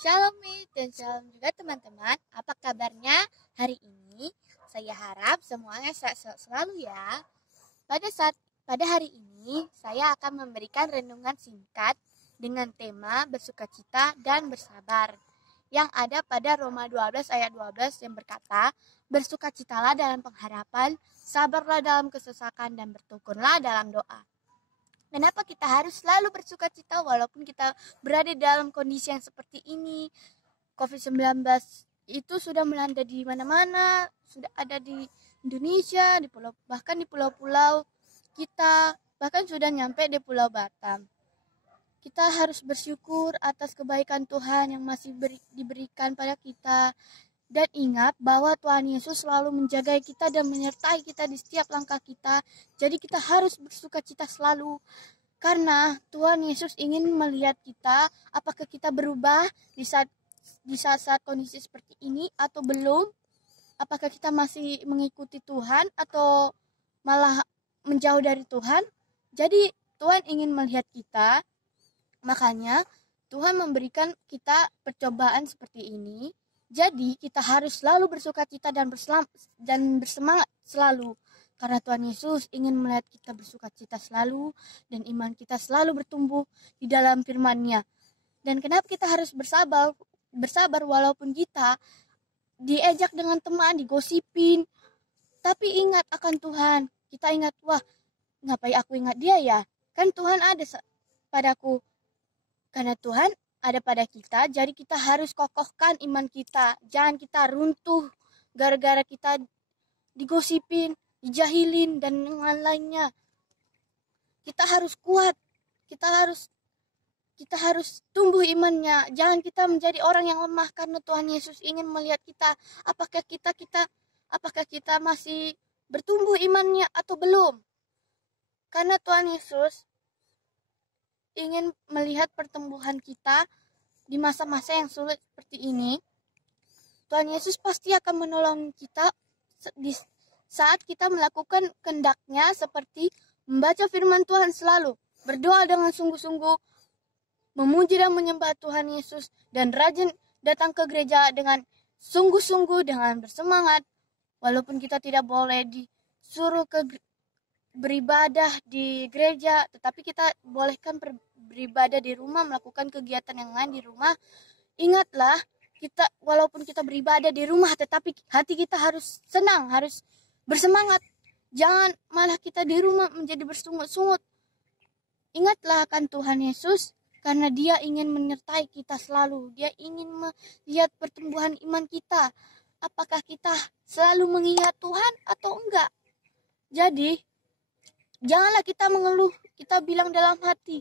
Shalom dan shalom juga teman-teman. Apa kabarnya hari ini? Saya harap semuanya sehat selalu ya. Pada hari ini saya akan memberikan renungan singkat dengan tema bersukacita dan bersabar yang ada pada Roma 12 ayat 12 yang berkata, bersukacitalah dalam pengharapan, sabarlah dalam kesesakan dan bertekunlah dalam doa. Kenapa kita harus selalu bersukacita walaupun kita berada dalam kondisi yang seperti ini? COVID-19 itu sudah melanda di mana-mana, sudah ada di Indonesia, bahkan di pulau-pulau kita, bahkan sudah nyampe di Pulau Batam. Kita harus bersyukur atas kebaikan Tuhan yang masih diberikan pada kita. Dan ingat bahwa Tuhan Yesus selalu menjaga kita dan menyertai kita di setiap langkah kita. Jadi kita harus bersukacita selalu. Karena Tuhan Yesus ingin melihat kita, apakah kita berubah di saat kondisi seperti ini atau belum. Apakah kita masih mengikuti Tuhan atau malah menjauh dari Tuhan. Jadi Tuhan ingin melihat kita. Makanya Tuhan memberikan kita percobaan seperti ini. Jadi kita harus selalu bersukacita dan bersemangat selalu. Karena Tuhan Yesus ingin melihat kita bersukacita selalu dan iman kita selalu bertumbuh di dalam firman-Nya. Dan kenapa kita harus bersabar walaupun kita diejak dengan teman, digosipin. Tapi ingat akan Tuhan. Kita ingat, wah ngapain aku ingat dia ya? Kan Tuhan ada padaku. Karena Tuhan ada pada kita, jadi kita harus kokohkan iman kita. Jangan kita runtuh gara-gara kita digosipin, dijahilin, dan lain-lainnya. Kita harus kuat, kita harus tumbuh imannya. Jangan kita menjadi orang yang lemah karena Tuhan Yesus ingin melihat kita. Apakah kita masih bertumbuh imannya atau belum? Karena Tuhan Yesus ingin melihat pertumbuhan kita di masa-masa yang sulit seperti ini. Tuhan Yesus pasti akan menolong kita di saat kita melakukan kehendak-Nya seperti membaca firman Tuhan selalu, berdoa dengan sungguh-sungguh, memuji dan menyembah Tuhan Yesus, dan rajin datang ke gereja dengan sungguh-sungguh, dengan bersemangat. Walaupun kita tidak boleh disuruh beribadah di gereja, tetapi kita bolehkan beribadah di rumah, melakukan kegiatan yang lain di rumah. Ingatlah, walaupun kita beribadah di rumah, tetapi hati kita harus senang, harus bersemangat. Jangan malah kita di rumah menjadi bersungut-sungut. Ingatlah akan Tuhan Yesus, karena Dia ingin menyertai kita selalu. Dia ingin melihat pertumbuhan iman kita. Apakah kita selalu mengingat Tuhan atau enggak? Jadi janganlah kita mengeluh, kita bilang dalam hati,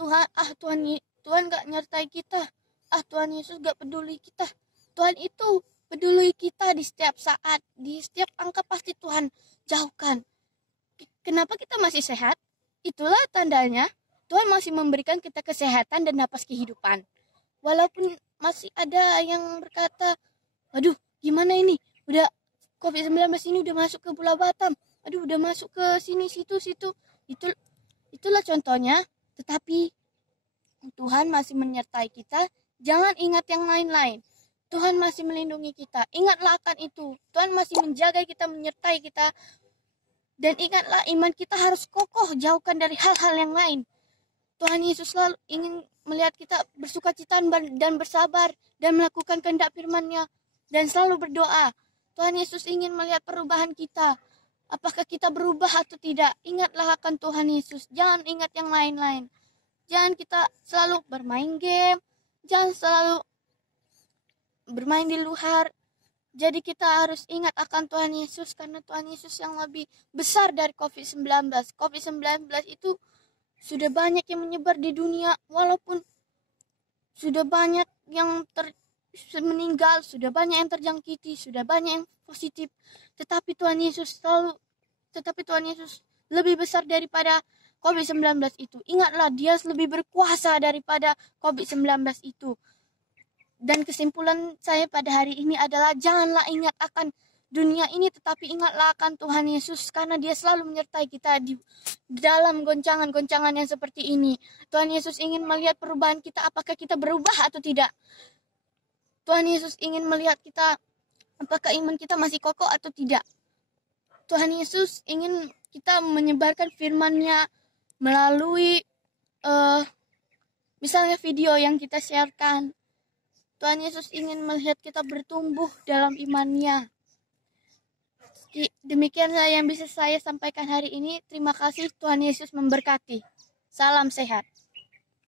Tuhan gak nyertai kita, Tuhan Yesus gak peduli kita. Tuhan itu peduli kita di setiap saat, di setiap angka pasti Tuhan jauhkan. Kenapa kita masih sehat? Itulah tandanya Tuhan masih memberikan kita kesehatan dan napas kehidupan. Walaupun masih ada yang berkata, aduh gimana ini, udah COVID-19 ini udah masuk ke Pulau Batam, aduh udah masuk ke sini situ. Itulah contohnya. Tetapi Tuhan masih menyertai kita. Jangan ingat yang lain-lain. Tuhan masih melindungi kita. Ingatlah akan itu. Tuhan masih menjaga kita, menyertai kita. Dan ingatlah, iman kita harus kokoh, jauhkan dari hal-hal yang lain. Tuhan Yesus selalu ingin melihat kita bersukacita dan bersabar dan melakukan kehendak firman-Nya dan selalu berdoa. Tuhan Yesus ingin melihat perubahan kita. Apakah kita berubah atau tidak? Ingatlah akan Tuhan Yesus. Jangan ingat yang lain-lain. Jangan kita selalu bermain game. Jangan selalu bermain di luar. Jadi kita harus ingat akan Tuhan Yesus. Karena Tuhan Yesus yang lebih besar dari COVID-19. COVID-19 itu sudah banyak yang menyebar di dunia. Walaupun sudah banyak yang meninggal, sudah banyak yang terjangkiti, sudah banyak yang positif, tetapi Tuhan Yesus lebih besar daripada COVID-19 itu. Ingatlah, Dia lebih berkuasa daripada COVID-19 itu. Dan kesimpulan saya pada hari ini adalah, janganlah ingat akan dunia ini, tetapi ingatlah akan Tuhan Yesus, karena Dia selalu menyertai kita di dalam goncangan-goncangan yang seperti ini. Tuhan Yesus ingin melihat perubahan kita, apakah kita berubah atau tidak. Tuhan Yesus ingin melihat kita, apakah iman kita masih kokoh atau tidak. Tuhan Yesus ingin kita menyebarkan firman-Nya melalui misalnya video yang kita sharekan. Tuhan Yesus ingin melihat kita bertumbuh dalam iman-Nya. Demikianlah yang bisa saya sampaikan hari ini. Terima kasih, Tuhan Yesus memberkati. Salam sehat.